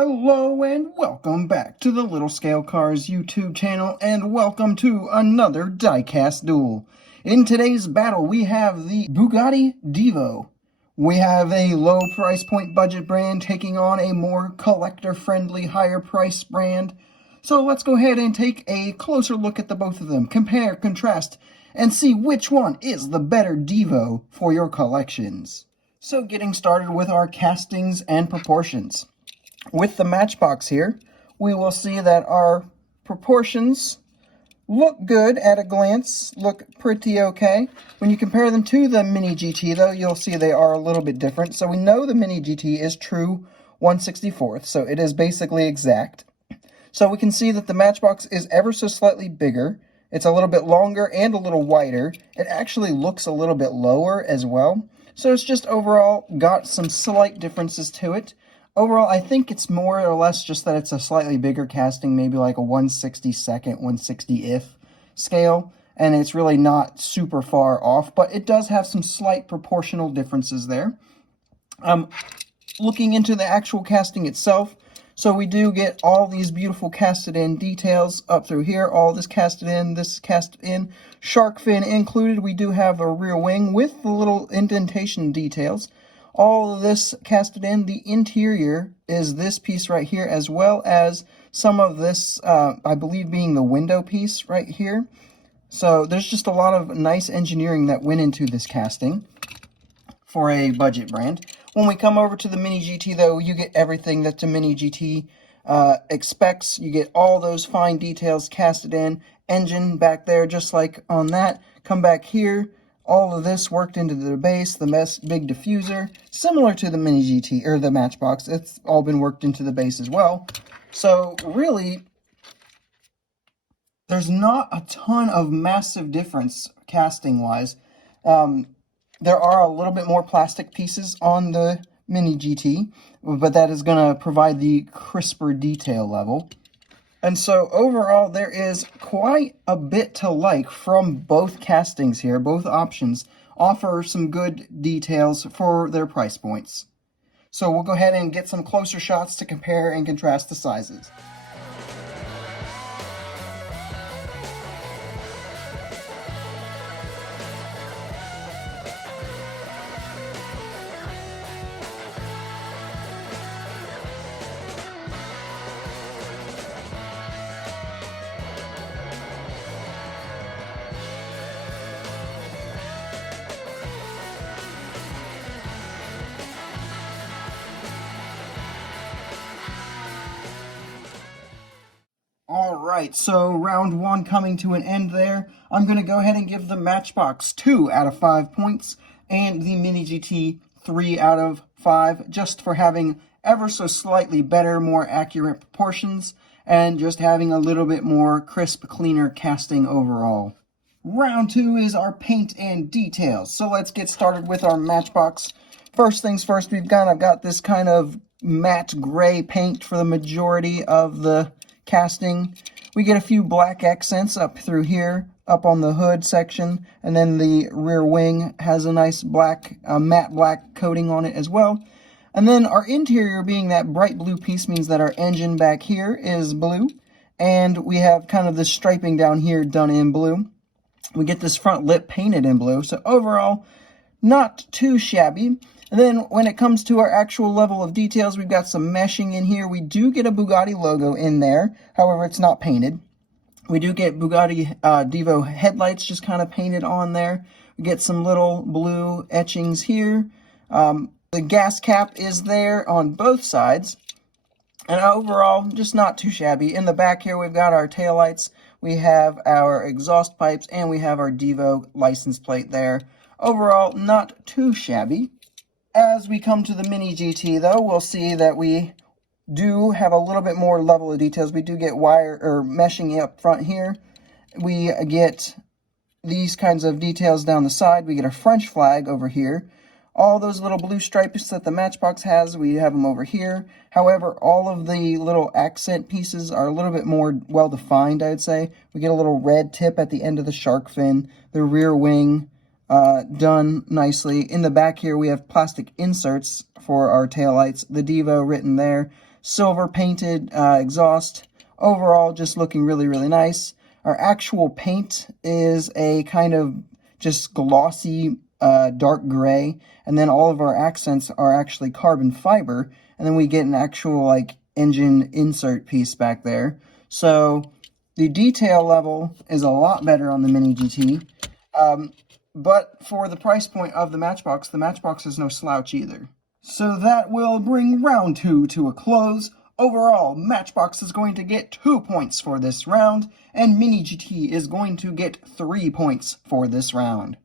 Hello and welcome back to the Little Scale Cars YouTube channel, and welcome to another Diecast Duel. In today's battle we have the Bugatti Divo. We have a low price point budget brand taking on a more collector friendly higher price brand. So let's go ahead and take a closer look at the both of them, compare, contrast, and see which one is the better Divo for your collections. So getting started with our castings and proportions. With the Matchbox here, we will see that our proportions look good at a glance, look pretty okay. When you compare them to the MiniGT, though, you'll see they are a little bit different. So we know the MiniGT is true 1/64th, so it is basically exact. So we can see that the Matchbox is ever so slightly bigger. It's a little bit longer and a little wider. It actually looks a little bit lower as well. So it's just overall got some slight differences to it. Overall, I think it's more or less just that it's a slightly bigger casting, maybe like a 1/62nd, 1/60th scale, and it's really not super far off, but it does have some slight proportional differences there. Looking into the actual casting itself, so we do get all these beautiful casted in details up through here, all this casted in, shark fin included. We do have a rear wing with the little indentation details. All of this casted in. The interior is this piece right here, as well as some of this, I believe, being the window piece right here. So there's just a lot of nice engineering that went into this casting for a budget brand. When we come over to the MiniGT, though, you get everything that the MiniGT expects. You get all those fine details casted in. Engine back there, just like on that. Come back here. All of this worked into the base, the big diffuser, similar to the MiniGT, or the Matchbox. It's all been worked into the base as well. So, really, there's not a ton of massive difference casting-wise. There are a little bit more plastic pieces on the MiniGT, but that is going to provide the crisper detail level. And so overall, there is quite a bit to like from both castings here. Both options offer some good details for their price points. So we'll go ahead and get some closer shots to compare and contrast the sizes. Alright, so round one coming to an end there. I'm going to go ahead and give the Matchbox 2 out of 5 points and the MiniGT 3 out of 5, just for having ever so slightly better, more accurate proportions, and just having a little bit more crisp, cleaner casting overall. Round 2 is our paint and details. So let's get started with our Matchbox. First things first, we've got this kind of matte gray paint for the majority of the casting. We get a few black accents up through here, up on the hood section, and then the rear wing has a nice black, matte black coating on it as well. And then our interior, being that bright blue piece, means that our engine back here is blue, and we have kind of this striping down here done in blue. We get this front lip painted in blue, so overall, not too shabby. And then when it comes to our actual level of details, we've got some meshing in here. We do get a Bugatti logo in there. However, it's not painted. We do get Bugatti Divo headlights just kind of painted on there. We get some little blue etchings here. The gas cap is there on both sides. And overall, just not too shabby. In the back here, we've got our taillights. We have our exhaust pipes, and we have our Divo license plate there. Overall, not too shabby. As we come to the MiniGT, though, we'll see that we do have a little bit more level of details. We do get wire or meshing up front here. We get these kinds of details down the side. We get a French flag over here. All those little blue stripes that the Matchbox has, we have them over here. However, all of the little accent pieces are a little bit more well-defined, I would say. We get a little red tip at the end of the shark fin, the rear wing, done nicely. In the back here, we have plastic inserts for our taillights, the Divo written there. silver painted exhaust. Overall, just looking really, really nice. Our actual paint is a kind of just glossy dark gray, and then all of our accents are actually carbon fiber, and then we get an actual like engine insert piece back there. So the detail level is a lot better on the Mini GT. But for the price point of the Matchbox is no slouch either. So that will bring round 2 to a close. Overall, Matchbox is going to get 2 points for this round, and Mini GT is going to get 3 points for this round.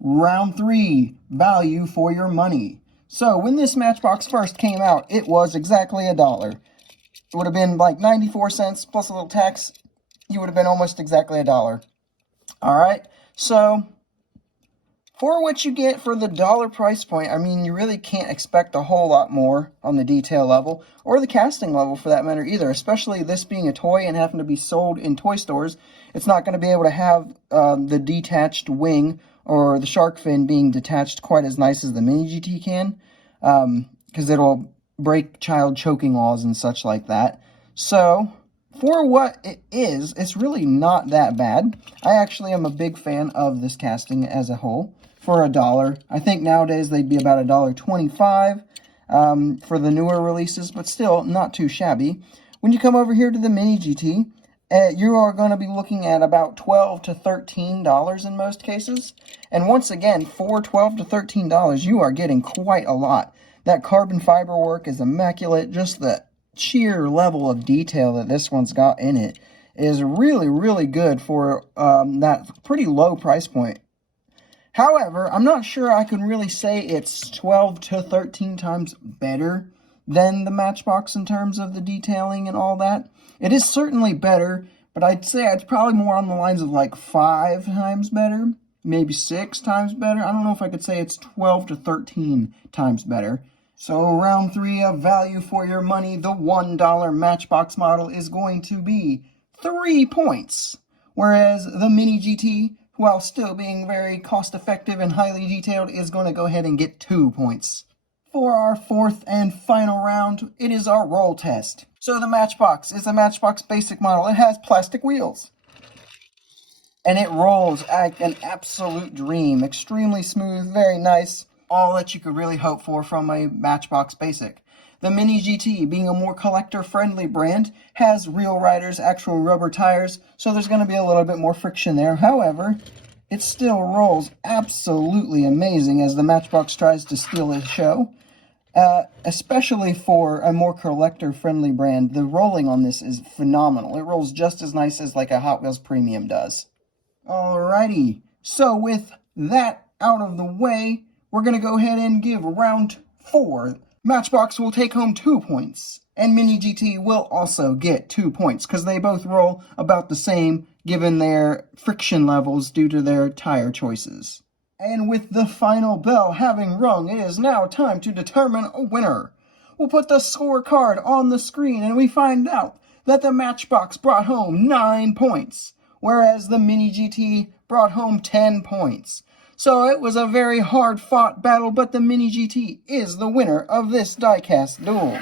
Round 3, value for your money. So when this Matchbox first came out, it was exactly $1. It would have been like 94 cents plus a little tax. You would have been almost exactly $1. Alright, so for what you get for the dollar price point, I mean, you really can't expect a whole lot more on the detail level, or the casting level for that matter either, especially this being a toy and having to be sold in toy stores. It's not going to be able to have the detached wing or the shark fin being detached quite as nice as the Mini GT can, because it'll break child choking laws and such like that. So for what it is, it's really not that bad. I actually am a big fan of this casting as a whole. For $1, I think nowadays they'd be about $1.25 for the newer releases, but still not too shabby. When you come over here to the Mini GT, you are going to be looking at about $12 to $13 in most cases. And once again, for $12 to $13, you are getting quite a lot. That carbon fiber work is immaculate. Just the sheer level of detail that this one's got in it is really, really good for that pretty low price point. However, I'm not sure I can really say it's 12 to 13 times better than the Matchbox in terms of the detailing and all that. It is certainly better, but I'd say it's probably more on the lines of like 5 times better, maybe 6 times better. I don't know if I could say it's 12 to 13 times better. So round 3 of value for your money, the $1 Matchbox model is going to be 3 points, whereas the Mini GT, while still being very cost-effective and highly detailed, is going to go ahead and get 2 points. For our 4th and final round, it is our roll test. So the Matchbox is the Matchbox basic model. It has plastic wheels. And it rolls like an absolute dream. Extremely smooth, very nice. All that you could really hope for from a Matchbox basic. The Mini GT, being a more collector-friendly brand, has real riders, actual rubber tires, so there's going to be a little bit more friction there. However, it still rolls absolutely amazing as the Matchbox tries to steal the show. Especially for a more collector-friendly brand, the rolling on this is phenomenal. It rolls just as nice as like a Hot Wheels Premium does. Alrighty, so with that out of the way, we're going to go ahead and give round 4. Matchbox will take home 2 points, and Mini GT will also get 2 points, because they both roll about the same given their friction levels due to their tire choices. And with the final bell having rung, it is now time to determine a winner. We'll put the scorecard on the screen, and we find out that the Matchbox brought home 9 points, whereas the Mini GT brought home 10 points. So it was a very hard-fought battle, but the Mini GT is the winner of this Diecast Duel.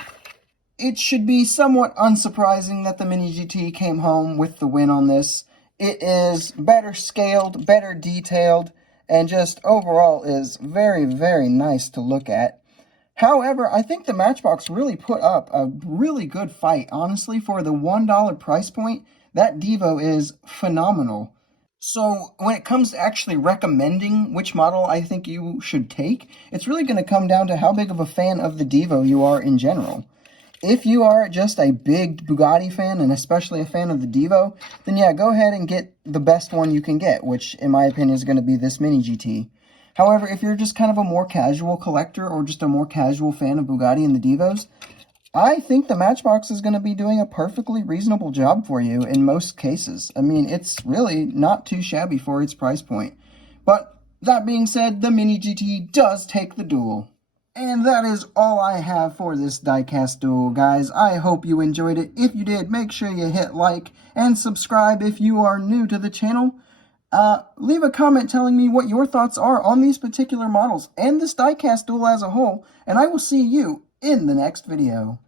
It should be somewhat unsurprising that the Mini GT came home with the win on this. It is better scaled, better detailed, and just overall is very, very nice to look at. However, I think the Matchbox really put up a really good fight. Honestly, for the $1 price point, that Divo is phenomenal. So when it comes to actually recommending which model I think you should take, it's really going to come down to how big of a fan of the Divo you are in general. If you are just a big Bugatti fan, and especially a fan of the Divo, then yeah, go ahead and get the best one you can get, which in my opinion is going to be this Mini GT. However, if you're just kind of a more casual collector or just a more casual fan of Bugatti and the Divos, I think the Matchbox is going to be doing a perfectly reasonable job for you in most cases. I mean, it's really not too shabby for its price point. But that being said, the Mini GT does take the duel. And that is all I have for this Diecast Duel, guys. I hope you enjoyed it. If you did, make sure you hit like and subscribe if you are new to the channel. Leave a comment telling me what your thoughts are on these particular models and this Diecast Duel as a whole, and I will see you in the next video.